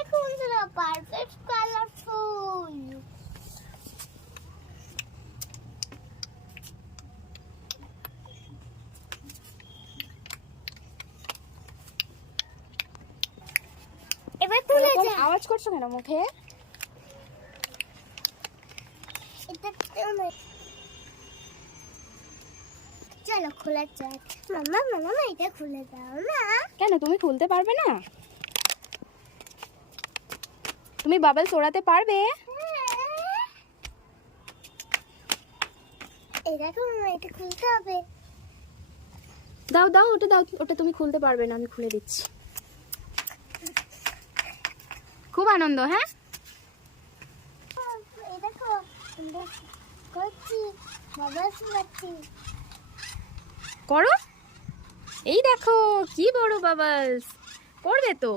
দেখো বন্ধুরা, perfect colourful. এবার তুলে যা। আওয়াজ করছো কেন মুখে? চলো খোলা যাক। মামা মামা এটা খুলে দাও না। কেন তুমি খুলতে পারবে না? তুমি বাবলস ওড়াতে পারবে? এই দেখো মামা, এটা খুলতে হবে। দাও দাও, ওটা দাও। ওটা তুমি খুলতে পারবে না, আমি খুলে দিচ্ছি। খুব আনন্দ। হ্যাঁ, এই দেখো করছি, বাবা শুনাচ্ছি। করো। এই দেখো কি বড় বাবলস। করবে তো।